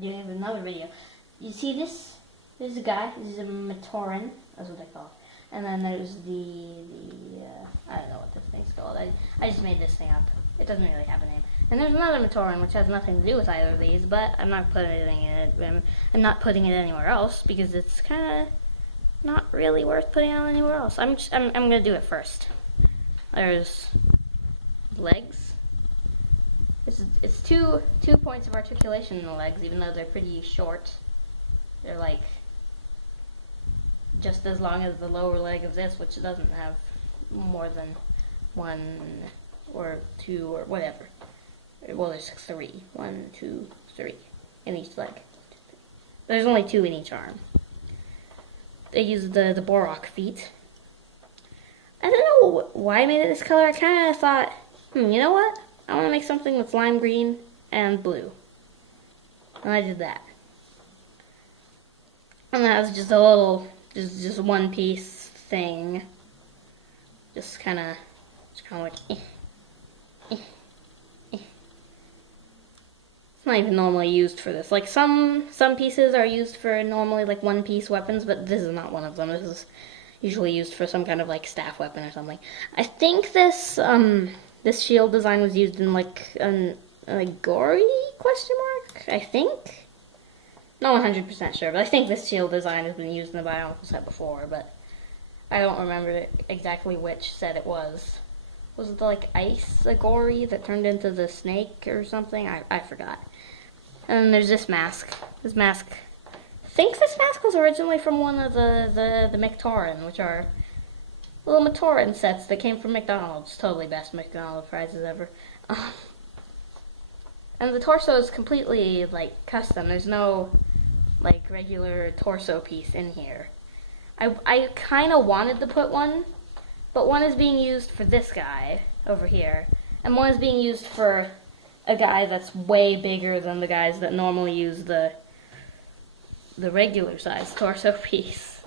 doing another video. You see this? This is a guy. This is a Matoran. That's what they call it. And then there's the I don't know what this thing's called. I just made this thing up. It doesn't really have a name. And there's another Matoran, which has nothing to do with either of these, but I'm not putting anything in it. I'm not putting it anywhere else because it's kind of not really worth putting it anywhere else. I'm gonna do it first. There's legs. It's two points of articulation in the legs, even though they're pretty short. They're like just as long as the lower leg of this, which doesn't have more than one or two or whatever. Well, there's 3. 1, 2, 3 in each leg. There's only 2 in each arm. They use the Borok feet. I don't know why I made it this color. I kind of thought, you know what? I want to make something that's lime green and blue. And I did that. And that was just a little, just one piece thing. Just kind of like, It's not even normally used for this. Like some pieces are used for normally like one piece weapons, but this is not one of them. This is usually used for some kind of like staff weapon or something. I think this this shield design was used in like an gory question mark. I think. Not 100% sure, but I think this shield design has been used in the Bionicle set before, but I don't remember exactly which set it was. Was it the like ice gory that turned into the snake or something? I forgot. And then there's this mask. This mask, I think this mask was originally from one of the Matoran, which are little Matoran sets that came from McDonald's. Totally best McDonald's prizes ever. And the torso is completely like custom. There's no like regular torso piece in here. I kind of wanted to put one, but one is being used for this guy over here, and one is being used for a guy that's way bigger than the guys that normally use the regular size torso piece.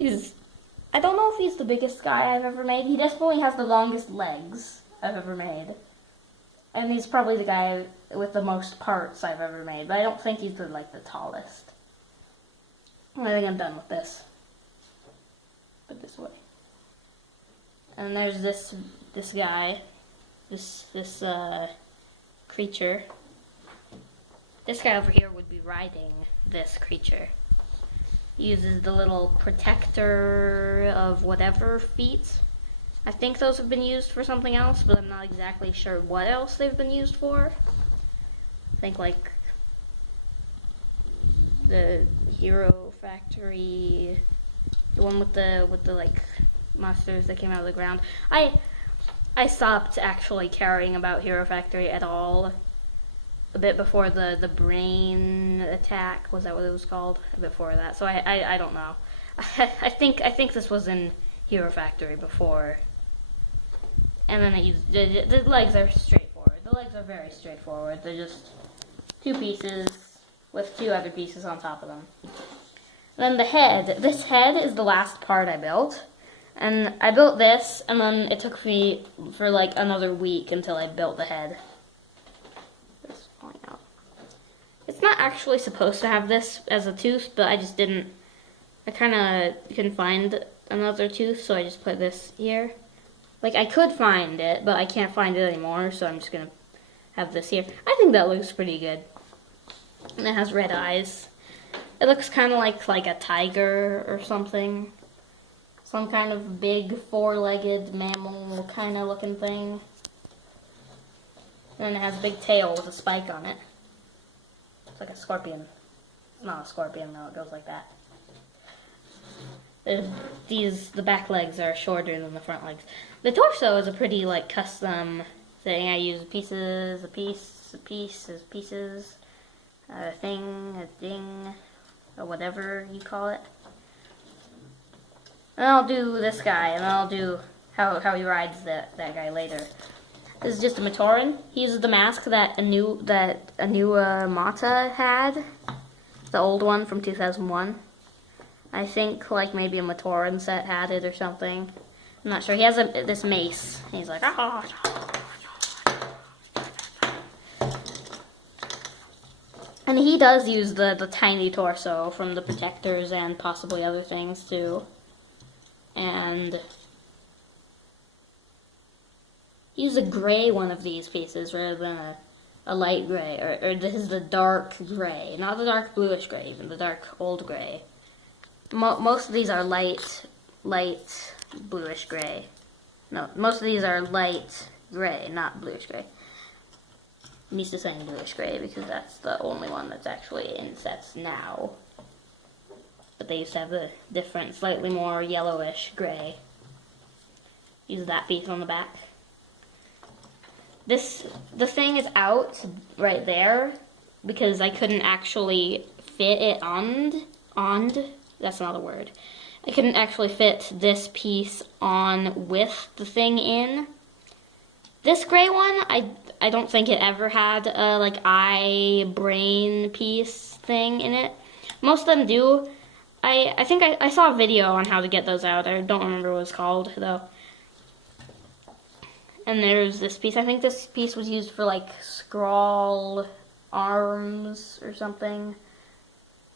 I don't know if he's the biggest guy I've ever made. He definitely has the longest legs I've ever made. And he's probably the guy with the most parts I've ever made, but I don't think he's the tallest. I think I'm done with this. Put this way. And there's this guy, this creature. This guy over here would be riding this creature. He uses the little protector of whatever feet. I think those have been used for something else, but I'm not exactly sure what else they've been used for. I think like the Hero Factory, the one with the like monsters that came out of the ground. I stopped actually caring about Hero Factory at all a bit before the brain attack. Was that what it was called? Before that, so I don't know. I think this was in Hero Factory before. And then the legs are straightforward. The legs are very straightforward. They're just 2 pieces with 2 other pieces on top of them. Then the head. This head is the last part I built. And I built this, and then it took me for like another week until I built the head. It's falling out. It's not actually supposed to have this as a tooth, but I just didn't. I kind of couldn't find another tooth, so I just put this here. Like, I could find it, but I can't find it anymore, so I'm just going to have this here. I think that looks pretty good. And it has red eyes. It looks kind of like a tiger or something. Some kind of big 4-legged mammal kind of looking thing. And it has a big tail with a spike on it. It's like a scorpion. It's not a scorpion, though. It goes like that. The back legs are shorter than the front legs. The torso is a pretty like custom thing. I use pieces, a thing, a ding, or whatever you call it. And I'll do this guy, and then I'll do how he rides that guy later. This is just a Matoran. He uses the mask that a new Mata had, the old one from 2001. I think like maybe a Matoran set had it or something. I'm not sure. He has this mace. He's like, And he does use the tiny torso from the protectors and possibly other things too. And use a gray one of these pieces rather than a light gray, or this is the dark gray, not the dark bluish gray, even the dark old gray. Most of these are light bluish gray. No, most of these are light gray, not bluish gray. I'm used to saying bluish gray because that's the only one that's actually in sets now. But they used to have the different, slightly more yellowish gray. Use that piece on the back. The thing is out right there because I couldn't actually fit it on. That's not a word. I couldn't actually fit this piece on with the thing in. This gray one, I don't think it ever had a like eye brain piece thing in it. Most of them do. I think I saw a video on how to get those out. I don't remember what it was called though. And there's this piece. I think this piece was used for like scroll arms or something.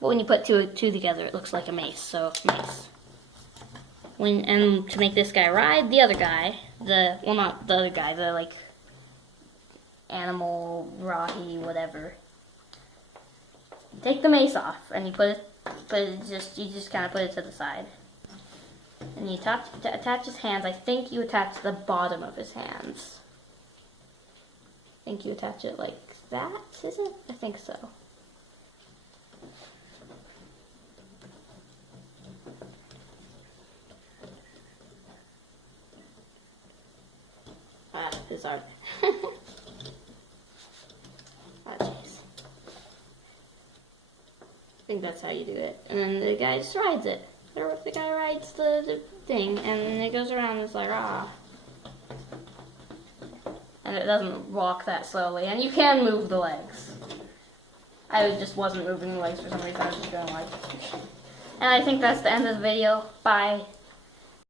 But when you put two together, it looks like a mace. So mace. And to make this guy ride, the other guy, not the other guy, the like animal rahi whatever. Take the mace off and you you just kind of put it to the side. And you attach his hands. I think you attach the bottom of his hands. I think you attach it like that, is it? I think so. Ah, his art. Oh, jeez. I think that's how you do it. And then the guy just rides it. The guy rides the thing, and then it goes around and it's like, ah. And it doesn't walk that slowly. And you can move the legs. I just wasn't moving the legs for some reason. I was just going like... And I think that's the end of the video. Bye.